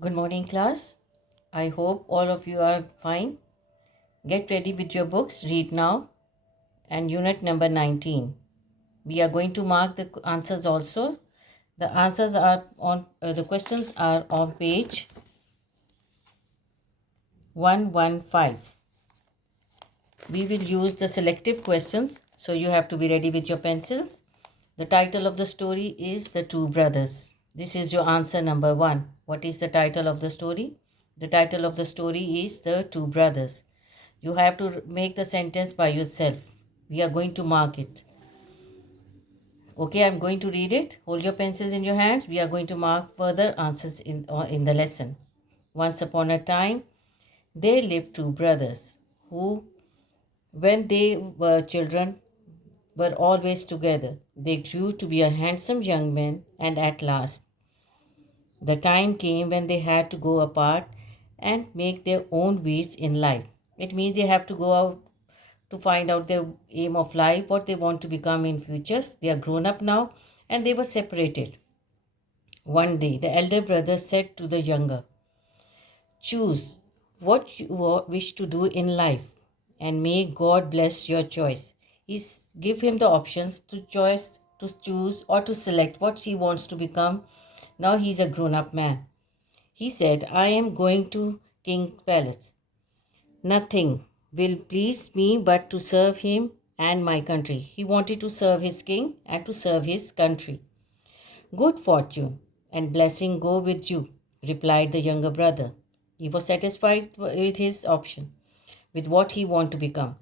Good morning, class. I hope all of you are fine. Get ready with your books. Read now. And unit number 19. We are going to mark the answers also. The questions are on page 115. We will use the selective questions, so you have to be ready with your pencils. The title of the story is The Two Brothers. This is your answer number 1. What is the title of the story? The title of the story is The Two Brothers. You have to make the sentence by yourself. We are going to mark it. Okay, I'm going to read it. Hold your pencils in your hands. We are going to mark further answers in the lesson. Once upon a time, there lived two brothers who, when they were children, were always together. They grew to be a handsome young man, and at last, the time came when they had to go apart and make their own ways in life. It means they have to go out to find out their aim of life, what they want to become in futures. They are grown up now and they were separated. One day, the elder brother said to the younger, choose what you wish to do in life and may God bless your choice. Give him the options to choose or to select what he wants to become. Now he's a grown up man. He said, I am going to King's palace. Nothing will please me but to serve him and my country. He wanted to serve his king and to serve his country. Good fortune and blessing go with you, replied the younger brother. He was satisfied with his option, with what he wanted to become.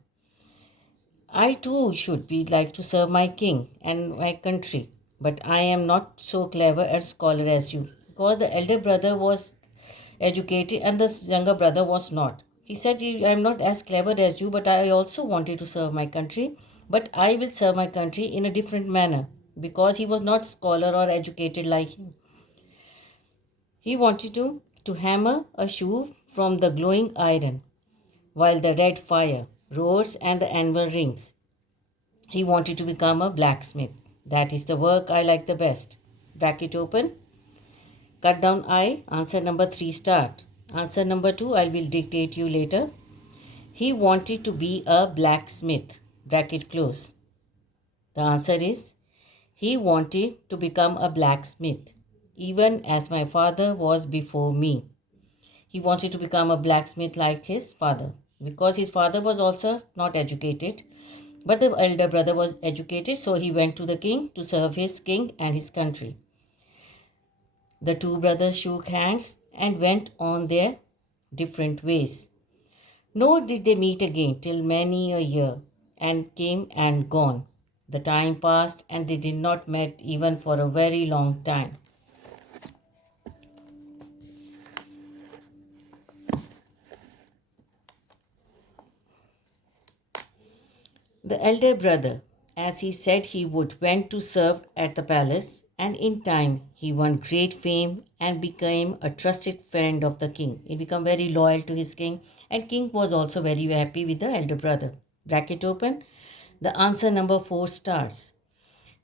I too should be like to serve my king and my country, but I am not so clever and scholar as you. Because the elder brother was educated and the younger brother was not. He said, I am not as clever as you, but I also wanted to serve my country, but I will serve my country in a different manner because he was not scholar or educated like him. He wanted to hammer a shoe from the glowing iron while the red fire roars and the anvil rings. He wanted to become a blacksmith. That is the work I like the best. Bracket open. Cut down I. Answer number 3 start. Answer number 2 I will dictate you later. He wanted to be a blacksmith. Bracket close. The answer is he wanted to become a blacksmith, even as my father was before me. He wanted to become a blacksmith like his father because his father was also not educated, but the elder brother was educated, so he went to the king to serve his king and his country. The two brothers shook hands and went on their different ways. Nor did they meet again till many a year and came and gone. The time passed and they did not meet even for a very long time. The elder brother, as he said he would, went to serve at the palace, and in time he won great fame and became a trusted friend of the king. He became very loyal to his king, and king was also very happy with the elder brother. Bracket open. The answer number 4 starts.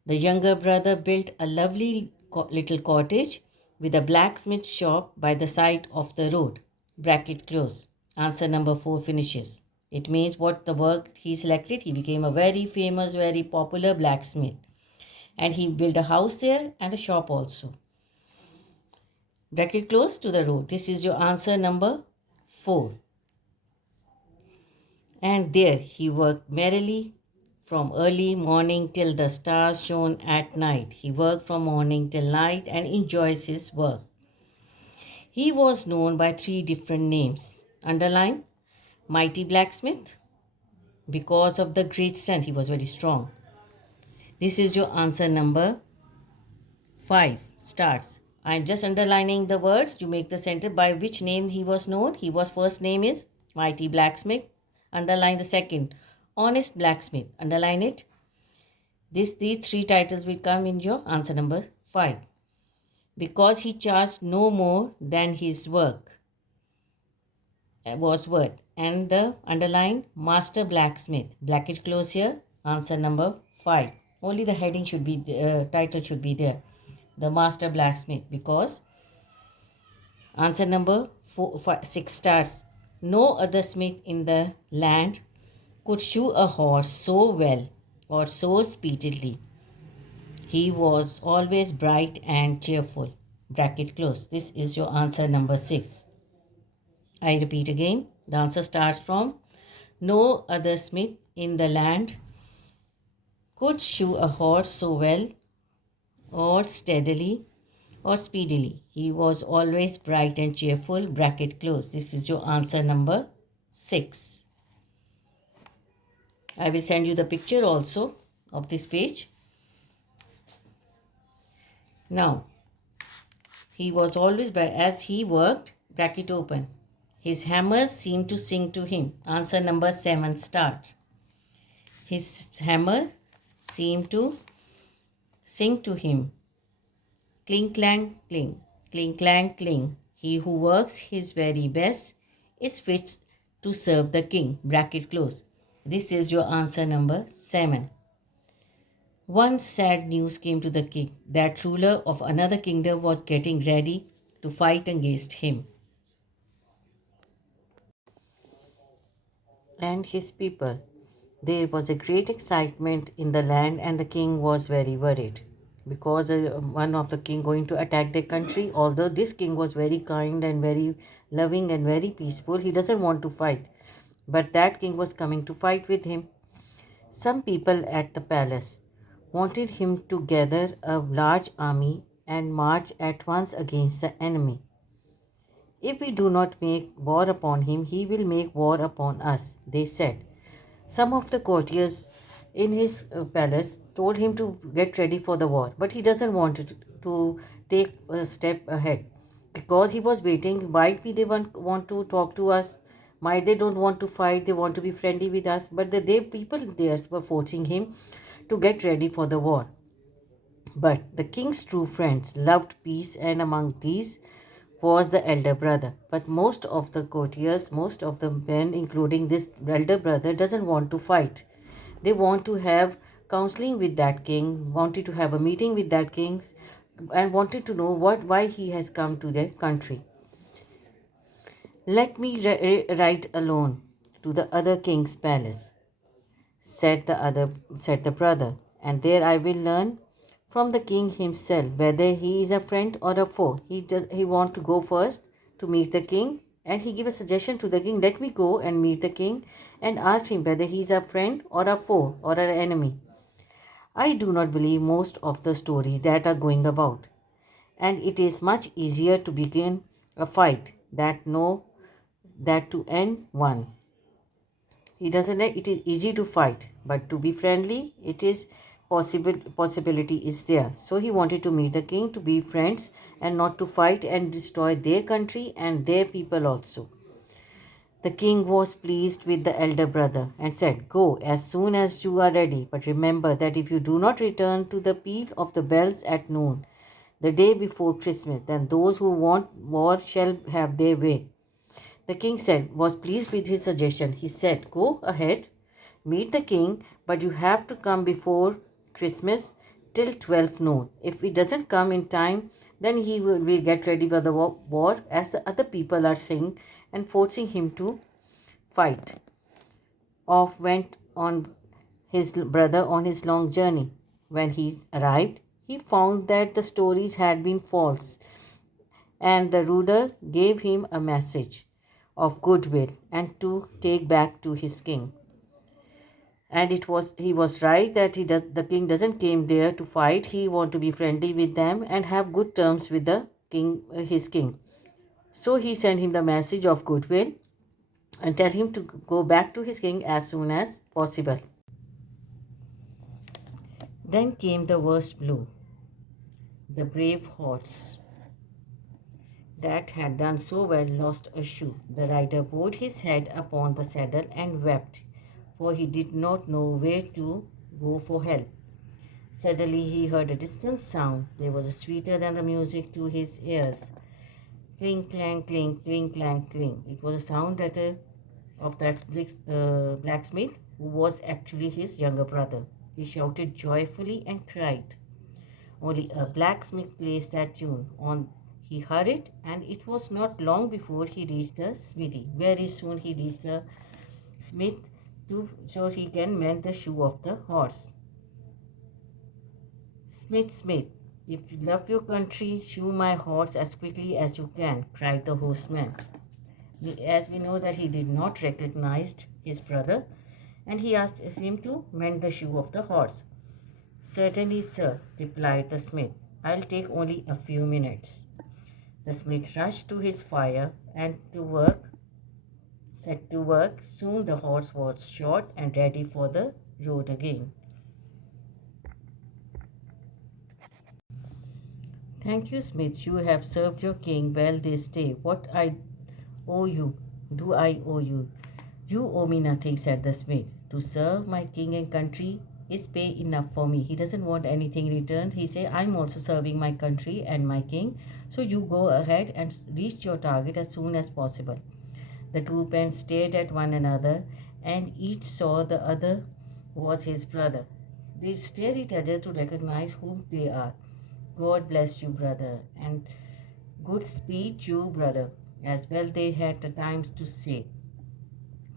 The younger brother built a lovely little cottage with a blacksmith shop by the side of the road. Bracket close. Answer number 4 finishes. It means what the work he selected, he became a very famous, very popular blacksmith. And he built a house there and a shop also. Bracket close to the road. This is your answer number 4. And there he worked merrily from early morning till the stars shone at night. He worked from morning till night and enjoys his work. He was known by 3 different names. Underline, mighty blacksmith, because of the great strength. He was very strong. This is your answer number 5. Starts. I am just underlining the words. You make the sentence by which name he was known. He was first name is mighty blacksmith. Underline the second. Honest blacksmith. Underline it. These 3 titles will come in your answer number 5. Because he charged no more than his work was worth. And the underline master blacksmith. Bracket close here. Answer number 5. Only the heading should be, title should be there. The master blacksmith. Because Answer number 6 starts. No other smith in the land could shoe a horse so well or so speedily. He was always bright and cheerful. Bracket close. This is your answer number 6. I repeat again. The answer starts from no other smith in the land could shoe a horse so well or steadily or speedily. He was always bright and cheerful. Bracket close. This is your answer number 6. I will send you the picture also of this page. Now, he was always bright as he worked. Bracket open. His hammers seemed to sing to him. Answer number 7 start. His hammer seemed to sing to him. Clink, clang, cling. Clink, clang, cling. He who works his very best is fit to serve the king. Bracket close. This is your answer number 7. One sad news came to the king that ruler of another kingdom was getting ready to fight against him and his people. There was a great excitement in the land, and the king was very worried because one of the king going to attack their country. Although this king was very kind and very loving and very peaceful, he doesn't want to fight. But that king was coming to fight with him. Some people at the palace wanted him to gather a large army and march at once against the enemy. If we do not make war upon him, he will make war upon us, they said. Some of the courtiers in his palace told him to get ready for the war, but he doesn't want to take a step ahead because he was waiting. Might be they want to talk to us, might they don't want to fight, they want to be friendly with us, but the people there were forcing him to get ready for the war. But the king's true friends loved peace, and among these was the elder brother. But most of the courtiers, most of the men, including this elder brother, doesn't want to fight. They want to have counseling with that king, wanted to have a meeting with that king, and wanted to know why he has come to their country. Let me ride alone to the other king's palace, said the brother, and there I will learn from the king himself whether he is a friend or a foe. He want to go first to meet the king, and he give a suggestion to the king, let me go and meet the king and ask him whether he is a friend or a foe or an enemy. I do not believe most of the stories that are going about, and it is much easier to begin a fight that to end one. He doesn't like it is easy to fight, but to be friendly, it is possibility is there. So he wanted to meet the king to be friends and not to fight and destroy their country and their people also. The king was pleased with the elder brother and said, go as soon as you are ready, but remember that if you do not return to the peal of the bells at noon, the day before Christmas, then those who want war shall have their way. The king was pleased with his suggestion. He said, go ahead, meet the king, but you have to come before Christmas till 12 noon. If he doesn't come in time, then he will get ready for the war, as the other people are saying, and forcing him to fight. Off went on his brother on his long journey. When he arrived, he found that the stories had been false, and the ruler gave him a message of goodwill and to take back to his king. And he was right that the king doesn't came there to fight. He want to be friendly with them and have good terms with the king, his king. So he sent him the message of goodwill and tell him to go back to his king as soon as possible. Then came the worst blow. The brave horse that had done so well lost a shoe. The rider bowed his head upon the saddle and wept, for he did not know where to go for help. Suddenly he heard a distant sound. There was sweeter than the music to his ears. Clink, clang, clink, clink, clang, clink. It was a sound of that blacksmith, who was actually his younger brother. He shouted joyfully and cried. Only a blacksmith plays that tune. On He hurried, and it was not long before he reached the smithy. Very soon he reached the smith so he can mend the shoe of the horse. Smith, Smith, if you love your country, shoe my horse as quickly as you can, cried the horseman. As we know that he did not recognize his brother, and he asked him to mend the shoe of the horse. Certainly, sir, replied the smith. I'll take only a few minutes. The smith rushed to his fire and set to work. Soon the horse was shod and ready for the road again. Thank you, Smith. You have served your king well this day. What I owe you, do I owe you? You owe me nothing, said the smith. To serve my king and country is pay enough for me. He doesn't want anything returned. He said, I'm also serving my country and my king. So you go ahead and reach your target as soon as possible. The two men stared at one another, and each saw the other was his brother. They stare at each other to recognize whom they are. God bless you, brother, and good speed, you, brother, as well they had the times to say.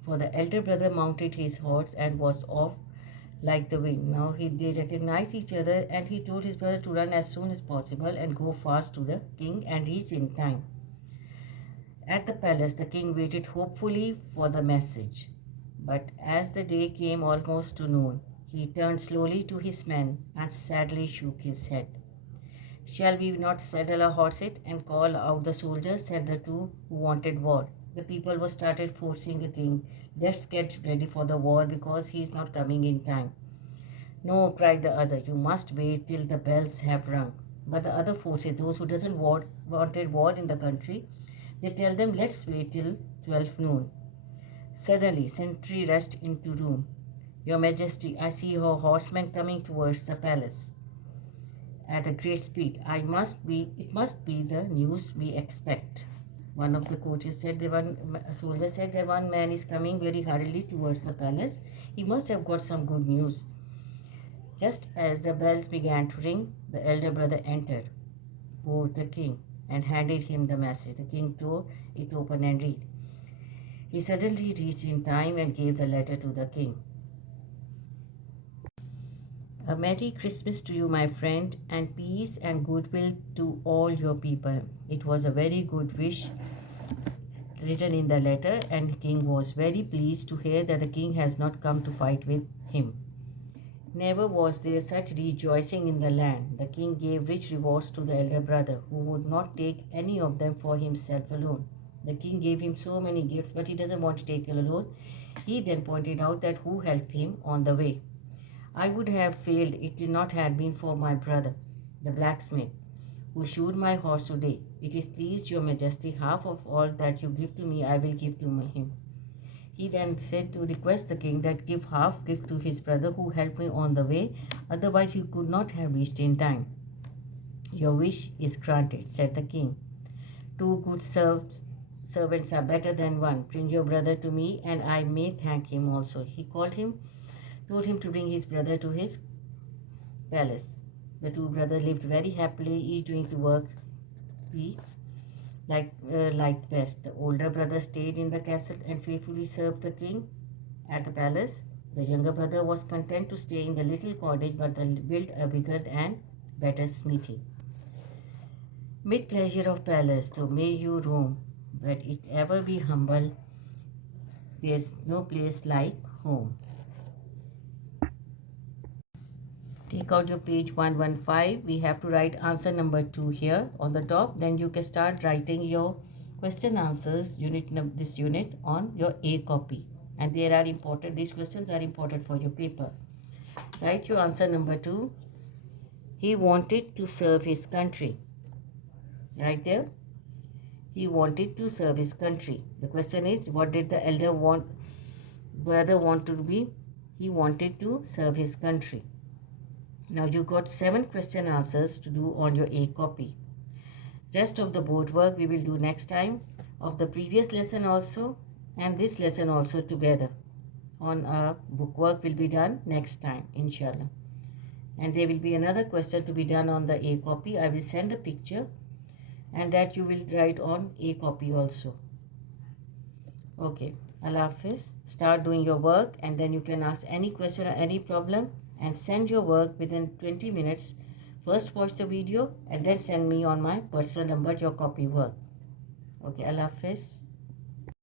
For the elder brother mounted his horse and was off like the wind. Now they recognized each other, and he told his brother to run as soon as possible and go fast to the king and reach in time. At the palace, the king waited hopefully for the message. But as the day came almost to noon, he turned slowly to his men and sadly shook his head. Shall we not saddle our horses and call out the soldiers? Said the two who wanted war. The people were started forcing the king. Let's get ready for the war because he is not coming in time. No, cried the other, you must wait till the bells have rung. But the other forces, those who doesn't wanted war in the country, they tell them, let's wait till 12 noon. Suddenly, sentry rushed into room. Your Majesty, I see your horsemen coming towards the palace at a great speed. It must be the news we expect. One of the coaches said, a soldier said that one man is coming very hurriedly towards the palace. He must have got some good news. Just as the bells began to ring, the elder brother entered, bore the king, and handed him the message. The king tore it open and read. He suddenly reached in time and gave the letter to the king. A Merry Christmas to you, my friend, and peace and goodwill to all your people. It was a very good wish written in the letter, and the king was very pleased to hear that the king has not come to fight with him. Never was there such rejoicing in the land. The king gave rich rewards to the elder brother, who would not take any of them for himself alone. The king gave him so many gifts, but he doesn't want to take it alone. He then pointed out that who helped him on the way. I would have failed if it did not have been for my brother, the blacksmith, who shoed my horse today. It is pleased your majesty, half of all that you give to me I will give to him. He then said to request the king that give half gift to his brother who helped me on the way, otherwise you could not have reached in time. Your wish is granted, said the king. Two good servants are better than one. Bring your brother to me, and I may thank him also. He told him to bring his brother to his palace. The two brothers lived very happily, each doing the work he liked best. The older brother stayed in the castle and faithfully served the king at the palace. The younger brother was content to stay in the little cottage, but built a bigger and better smithy. Mid pleasure of palace, though may you roam, but it ever be humble. There's no place like home. Take out your page 115. We have to write answer number 2 here on the top. Then you can start writing your question answers this unit on your A copy. And these questions are important for your paper. Write your answer number 2. He wanted to serve his country. Right there. He wanted to serve his country. The question is, what did the brother want to be? He wanted to serve his country. Now you got 7 question answers to do on your A copy. Rest of the board work we will do next time, of the previous lesson also and this lesson also together. On a book work will be done next time, inshallah. And there will be another question to be done on the A copy. I will send the picture and that you will write on a copy also. Okay, Allah Hafiz. Start doing your work, and then you can ask any question or any problem and send your work within 20 minutes. First watch the video and then send me on my personal number your copy work. Okay, Allah Hafiz.